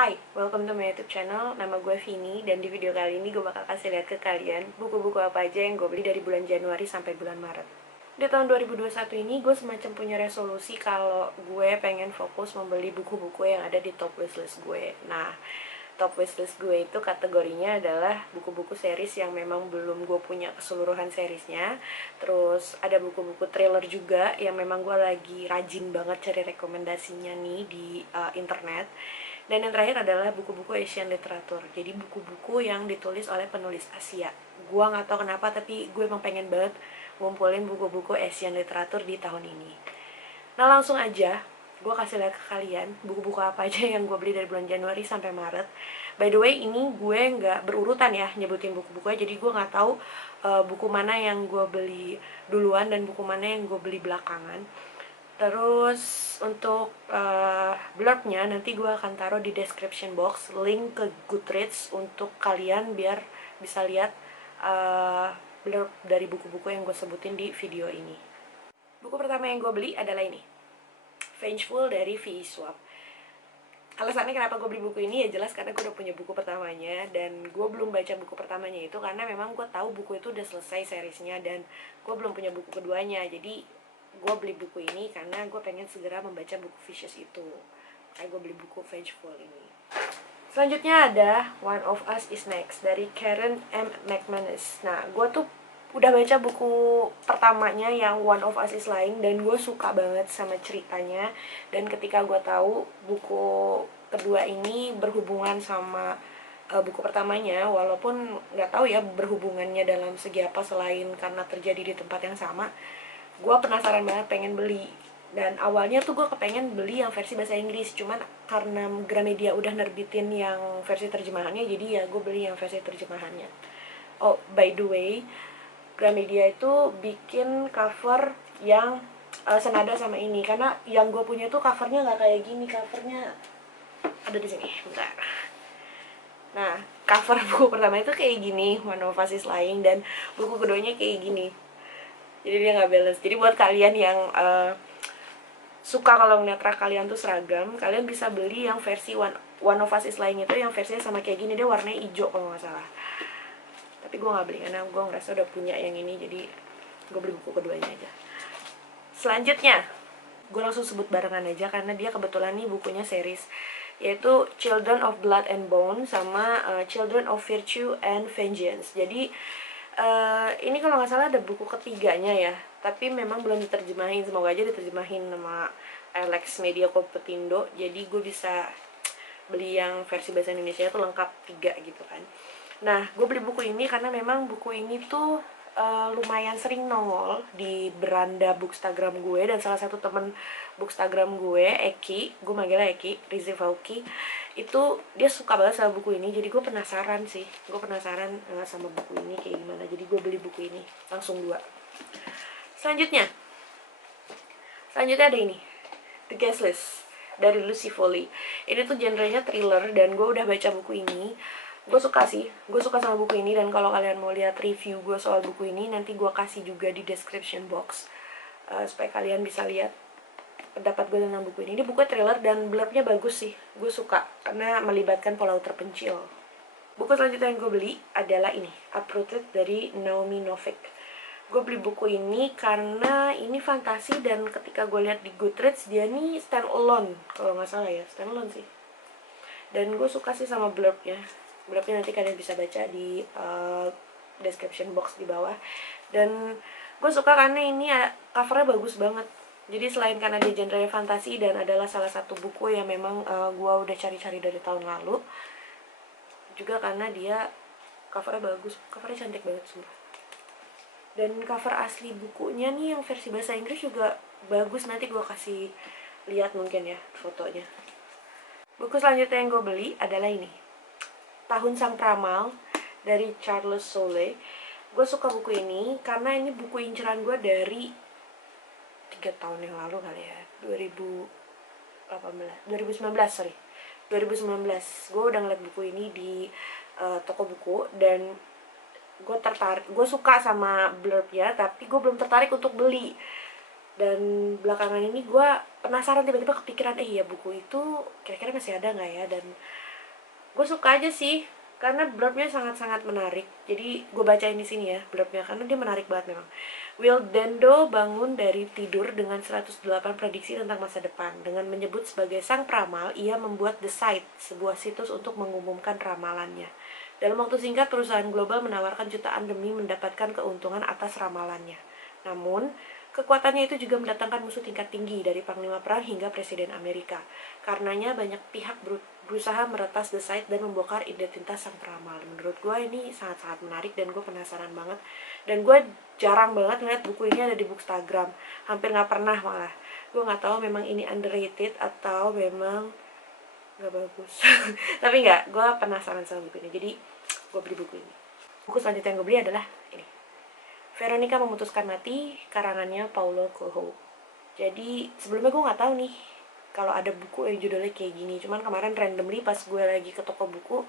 Hai, welcome to my YouTube channel. Nama gue Vini, dan di video kali ini gue bakal kasih lihat ke kalian buku-buku apa aja yang gue beli dari bulan Januari sampai bulan Maret. Di tahun 2021 ini gue semacam punya resolusi kalau gue pengen fokus membeli buku-buku yang ada di top wishlist gue. Nah, top wishlist gue itu kategorinya adalah buku-buku series yang memang belum gue punya keseluruhan seriesnya. Terus ada buku-buku thriller juga yang memang gue lagi rajin banget cari rekomendasinya nih di internet. Dan yang terakhir adalah buku-buku Asian literatur. Jadi buku-buku yang ditulis oleh penulis Asia. Gue gak tahu kenapa, tapi gue emang pengen banget ngumpulin buku-buku Asian literatur di tahun ini. Nah, langsung aja gue kasih lihat ke kalian buku-buku apa aja yang gue beli dari bulan Januari sampai Maret. By the way, ini gue nggak berurutan ya nyebutin buku-bukunya, jadi gue nggak tahu buku mana yang gue beli duluan dan buku mana yang gue beli belakangan. Terus untuk blurbnya nanti gue akan taruh di description box link ke Goodreads untuk kalian biar bisa lihat blurb dari buku-buku yang gue sebutin di video ini. Buku pertama yang gue beli adalah ini, Vengeful dari V.E. Schwab. Alasannya kenapa gue beli buku ini ya jelas karena gue udah punya buku pertamanya, dan gue belum baca buku pertamanya itu karena memang gue tahu buku itu udah selesai seriesnya dan gue belum punya buku keduanya. Jadi gue beli buku ini karena gue pengen segera membaca buku Vicious itu. Makanya gue beli buku Vengeful ini. Selanjutnya ada One of Us is Next dari Karen M. McManus. Nah, gue tuh udah baca buku pertamanya yang One of Us is Lying dan gue suka banget sama ceritanya. Dan ketika gue tahu buku kedua ini berhubungan sama buku pertamanya, walaupun nggak tahu ya berhubungannya dalam segi apa selain karena terjadi di tempat yang sama, gue penasaran banget pengen beli. Dan awalnya tuh gue kepengen beli yang versi bahasa Inggris, cuman karena Gramedia udah nerbitin yang versi terjemahannya, jadi ya gue beli yang versi terjemahannya. Oh, by the way, Gramedia itu bikin cover yang senada sama ini, karena yang gue punya tuh covernya nggak kayak gini. Covernya ada di sini, bentar. Nah, cover buku pertama itu kayak gini, One of Us is Lying, dan buku keduanya kayak gini. Jadi dia nggak balance. Jadi buat kalian yang suka kalau ngeliat rak kalian tuh seragam, kalian bisa beli yang versi One of Us is Lying itu yang versinya sama kayak gini. Dia warnanya hijau kalau nggak salah. Tapi gue nggak beli karena gue ngerasa udah punya yang ini, jadi gue beli buku keduanya aja. Selanjutnya, gue langsung sebut barengan aja karena dia kebetulan nih bukunya series, yaitu Children of Blood and Bone sama Children of Virtue and Vengeance. Jadi ini kalau nggak salah ada buku ketiganya ya, tapi memang belum diterjemahin. Semoga aja diterjemahin sama Alex Media Kompetindo, jadi gue bisa beli yang versi bahasa Indonesia itu lengkap 3 gitu kan. Nah, gue beli buku ini karena memang buku ini tuh lumayan sering nongol di beranda bookstagram gue, dan salah satu temen bookstagram gue, Eki, gue manggilnya Eki, Rizie Fauki, itu dia suka banget sama buku ini. Jadi gue penasaran sih, sama buku ini kayak gimana, jadi gue beli buku ini langsung 2. Selanjutnya ada ini, The Guest List dari Lucy Foley. Ini tuh genrenya thriller dan gue udah baca buku ini. Gue suka sama buku ini, dan kalau kalian mau lihat review gue soal buku ini nanti gue kasih juga di description box supaya kalian bisa lihat pendapat gue tentang buku ini. Ini buku thriller dan blurbnya bagus sih, gue suka karena melibatkan pulau terpencil. Buku selanjutnya yang gue beli adalah ini, Uprooted dari Naomi Novik. Gue beli buku ini karena ini fantasi, dan ketika gue lihat di Goodreads dia nih stand alone kalau nggak salah ya, stand alone sih. Dan gue suka sih sama blurbnya nanti kalian bisa baca di description box di bawah. Dan gue suka karena ini covernya bagus banget. Jadi selain karena dia genre fantasi dan adalah salah satu buku yang memang gue udah cari-cari dari tahun lalu, juga karena dia covernya bagus, covernya cantik banget sumpah. Dan cover asli bukunya nih yang versi bahasa Inggris juga bagus, nanti gue kasih lihat mungkin ya fotonya. Buku selanjutnya yang gue beli adalah ini, Tahun Sang Pramal dari Charles Soule. Gue suka buku ini karena ini buku inceran gue dari 3 tahun yang lalu kali ya, 2019 gue udah ngeliat buku ini di toko buku, dan gue suka sama blurbnya, tapi gue belum tertarik untuk beli. Dan belakangan ini gue penasaran, tiba-tiba kepikiran ya buku itu kira-kira masih ada nggak ya. Dan gue suka aja sih karena blurbnya sangat-sangat menarik. Jadi gue bacain di sini ya blurbnya karena dia menarik banget memang. Will Dendo bangun dari tidur dengan 108 prediksi tentang masa depan. Dengan menyebut sebagai sang peramal, ia membuat The Site, sebuah situs untuk mengumumkan ramalannya. Dalam waktu singkat, perusahaan global menawarkan jutaan demi mendapatkan keuntungan atas ramalannya. Namun, kekuatannya itu juga mendatangkan musuh tingkat tinggi dari panglima perang hingga presiden Amerika. Karenanya banyak pihak berusaha meretas The Site dan membongkar identitas sang peramal. Menurut gue ini sangat-sangat menarik dan gue penasaran banget. Dan gue jarang banget ngeliat buku ini ada di Bookstagram. Hampir gak pernah malah. Gue gak tahu memang ini underrated atau memang gak bagus. Tapi gak, gue penasaran sama buku ini. Jadi gue beli buku ini. Buku selanjutnya yang gue beli adalah ini, Veronica Memutuskan Mati, karangannya Paulo Coelho. Jadi sebelumnya gue nggak tahu nih kalau ada buku yang judulnya kayak gini. Cuman kemarin randomly pas gue lagi ke toko buku,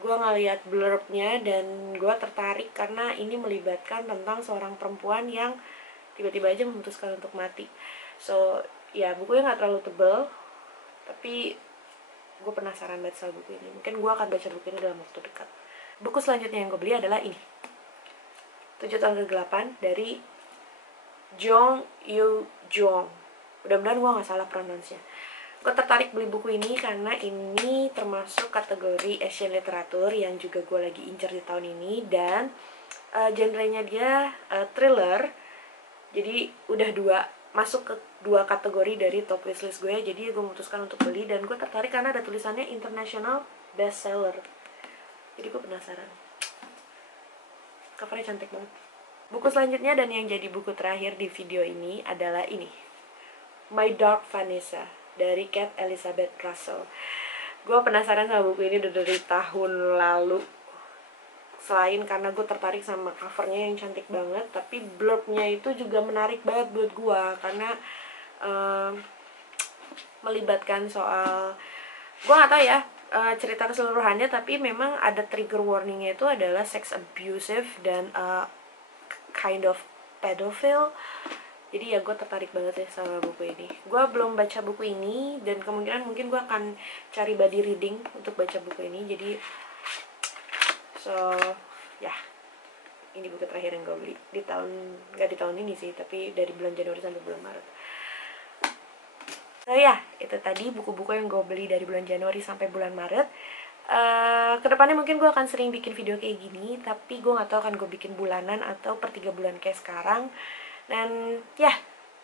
gue ngeliat blurbnya dan gue tertarik karena ini melibatkan tentang seorang perempuan yang tiba-tiba aja memutuskan untuk mati. So ya bukunya nggak terlalu tebal, tapi gue penasaran banget sama buku ini. Mungkin gue akan baca buku ini dalam waktu dekat. Buku selanjutnya yang gue beli adalah ini, 7 tahun ke-8 dari Jong Yu Jong. Mudah-mudahan gue gak salah pronounce-nya. Gue tertarik beli buku ini karena ini termasuk kategori Asian literatur yang juga gue lagi incer di tahun ini. Dan genrenya dia thriller. Jadi udah masuk ke 2 kategori dari top wishlist gue. Jadi gue memutuskan untuk beli dan gue tertarik karena ada tulisannya international bestseller. Jadi gue penasaran. Covernya cantik banget. Buku selanjutnya dan yang jadi buku terakhir di video ini adalah ini, My Dark Vanessa dari Kate Elizabeth Russell. Gue penasaran sama buku ini udah dari tahun lalu. Selain karena gue tertarik sama covernya yang cantik banget, tapi blurbnya itu juga menarik banget buat gue karena melibatkan soal, gue gak tahu ya cerita keseluruhannya, tapi memang ada trigger warningnya itu adalah sex abusive dan kind of pedophile. Jadi ya gue tertarik banget ya sama buku ini. Gue belum baca buku ini dan kemungkinan mungkin gue akan cari buddy reading untuk baca buku ini. Jadi so ya ini buku terakhir yang gue beli di tahun, gak di tahun ini sih, tapi dari bulan Januari sampai bulan Maret. So ya, itu tadi buku-buku yang gue beli dari bulan Januari sampai bulan Maret. Kedepannya mungkin gue akan sering bikin video kayak gini, tapi gue gak tahu akan gue bikin bulanan atau per 3 bulan kayak sekarang. Dan ya,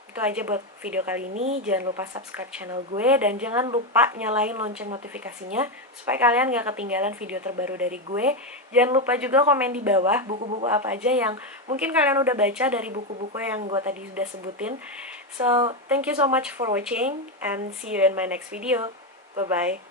itu aja buat video kali ini. Jangan lupa subscribe channel gue dan jangan lupa nyalain lonceng notifikasinya supaya kalian gak ketinggalan video terbaru dari gue. Jangan lupa juga komen di bawah buku-buku apa aja yang mungkin kalian udah baca dari buku-buku yang gue tadi sudah sebutin. So, thank you so much for watching and see you in my next video. Bye-bye.